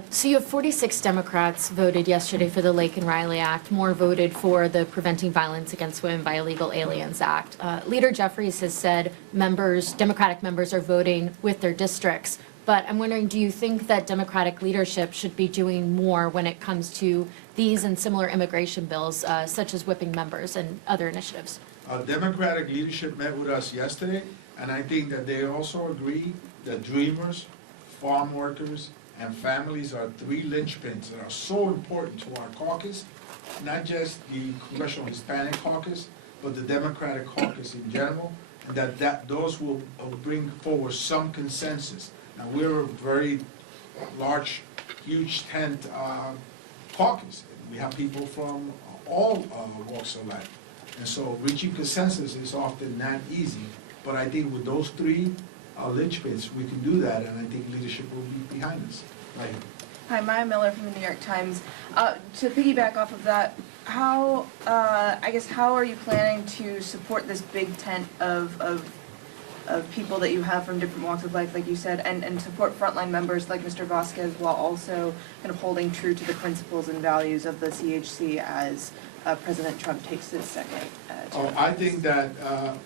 So you have 46 Democrats voted yesterday for the Lake and Riley Act. More voted for the Preventing Violence Against Women by Illegal Aliens Act. Leader Jeffries has said Democratic members are voting with their districts. But I'm wondering, do you think that Democratic leadership should be doing more when it comes to these and similar immigration bills, such as whipping members and other initiatives? Democratic leadership met with us yesterday, and I think that they also agree that dreamers, farm workers, and families are three linchpins that are so important to our caucus, not just the Congressional Hispanic Caucus, but the Democratic Caucus in general, and that those will bring forward some consensus. Now, we're a very large, huge tent caucus. We have people from all walks of life. And so reaching consensus is often not easy, but I think with those three linchpins, we can do that, and I think leadership will be behind us. Right. Hi, Maya Miller from the New York Times. To piggyback off of that, how are you planning to support this big tent of people that you have from different walks of life, like you said, and support frontline members like Mr. Vasquez, while also kind of holding true to the principles and values of the CHC as President Trump takes his second term? I think that,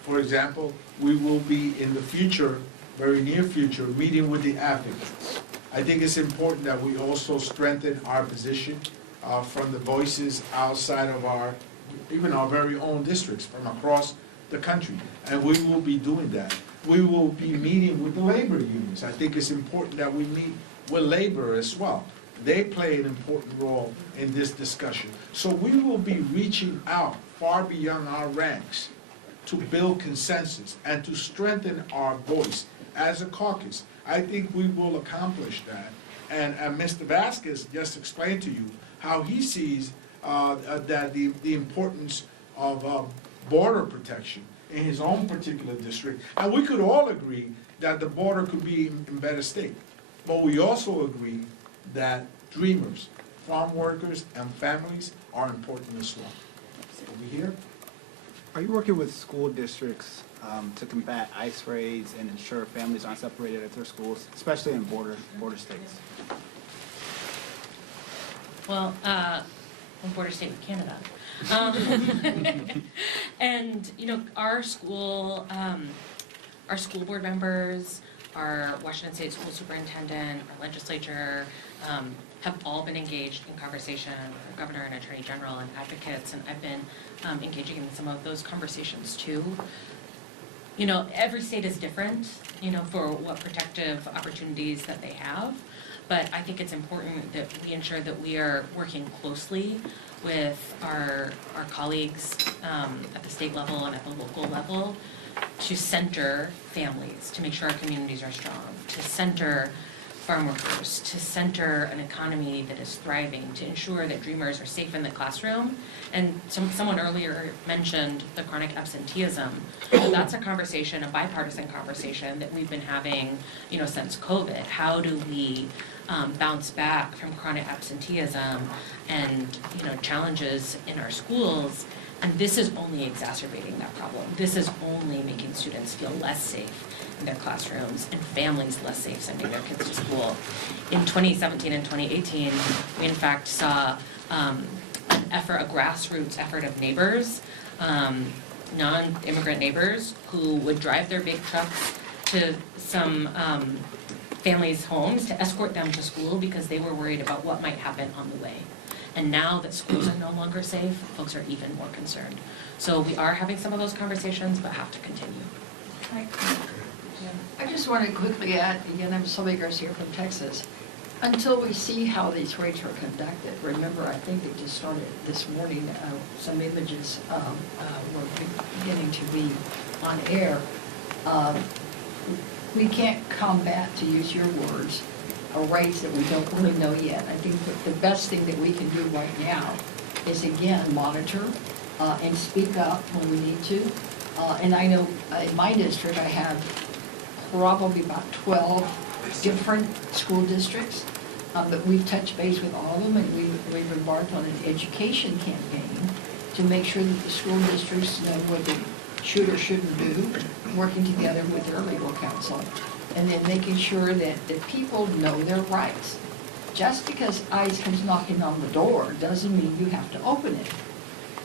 for example, we will be in the future, very near future, meeting with the advocates. I think it's important that we also strengthen our position from the voices outside of even our very own districts from across the country, and we will be doing that. We will be meeting with the labor unions. I think it's important that we meet with labor as well. They play an important role in this discussion. So we will be reaching out far beyond our ranks to build consensus and to strengthen our voice as a caucus. I think we will accomplish that. And Mr. Vasquez just explained to you how he sees that the importance of border protection in his own particular district. And we could all agree that the border could be in better state. But we also agree that dreamers, farm workers, and families are important as well. Over here. Are you working with school districts to combat ICE raids and ensure families aren't separated at their schools, especially in border states? Well, border state with Canada. And, our school board members, our Washington State School Superintendent, our legislature, have all been engaged in conversation with the governor and attorney general and advocates, and I've been engaging in some of those conversations too. Every state is different, for what protective opportunities that they have, but I think it's important that we ensure that we are working closely with our colleagues at the state level and at the local level to center families, to make sure our communities are strong, to center farm workers, to center an economy that is thriving, to ensure that dreamers are safe in the classroom. And someone earlier mentioned the chronic absenteeism. So that's a conversation, a bipartisan conversation that we've been having, since COVID. How do we bounce back from chronic absenteeism and, challenges in our schools? And this is only exacerbating that problem. This is only making students feel less safe in their classrooms and families less safe sending their kids to school. In 2017 and 2018, we in fact saw a grassroots effort of neighbors, non-immigrant neighbors, who would drive their big trucks to some families' homes to escort them to school because they were worried about what might happen on the way. And now that schools are no longer safe, folks are even more concerned. So we are having some of those conversations, but have to continue. I just want to quickly add, again, I'm Sylvia Garcia from Texas. Until we see how these rates are conducted, remember, I think it just started this morning, some images were beginning to be on air. We can't combat, to use your words, rates that we don't really know yet. I think that the best thing that we can do right now is, again, monitor and speak up when we need to. And I know in my district, I have probably about 12 different school districts, but we've touched base with all of them, and we've embarked on an education campaign to make sure that the school districts know what they should or shouldn't do, working together with their legal counsel, and then making sure that the people know their rights. Just because ICE comes knocking on the door doesn't mean you have to open it.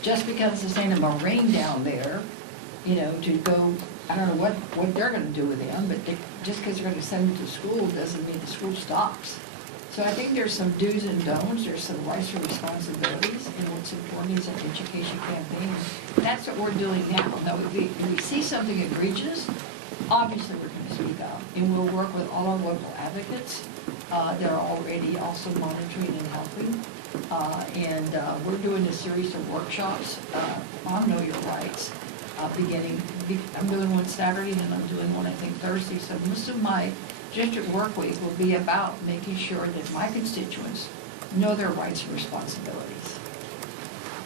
Just because it's saying a rain down there, you know, to go, I don't know what they're gonna do with them, but just because they're gonna send them to school doesn't mean the school stops. So I think there's some do's and don'ts, there's some rights and responsibilities, and what's important is an education campaign. That's what we're doing now. Now, if we see something egregious, obviously we're gonna speak up, and we'll work with all our local advocates. They're already also monitoring and helping. We're doing a series of workshops on Know Your Rights, I'm doing one Saturday, and I'm doing one, I think, Thursday. So most of my district work week will be about making sure that my constituents know their rights and responsibilities.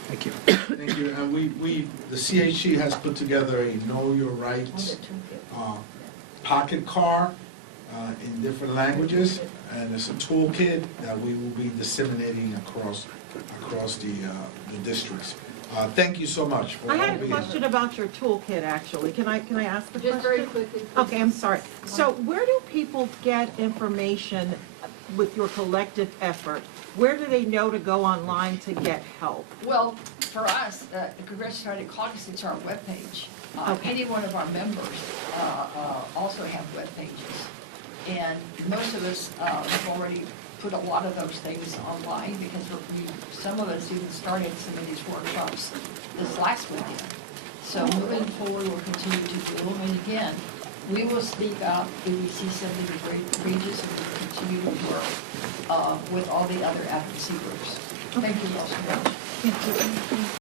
Thank you. Thank you. And the CHC has put together a Know Your Rights pocket car in different languages, and it's a toolkit that we will be disseminating across the districts. Thank you so much for I had a being question here. about your toolkit, actually. Can I ask the question? Just very quickly. Okay, I'm sorry. So where do people get information with your collective effort? Where do they know to go online to get help? Well, for us, the Congressional Hispanic Caucus, it's our webpage. Any one of our members also have web pages. And most of us have already put a lot of those things online because some of us even started some of these workshops this last weekend. So moving forward, we'll continue to do them. And again, we will speak up if we see something egregious, and we'll continue to work with all the other advocacy groups. Thank you all so much. Thank you.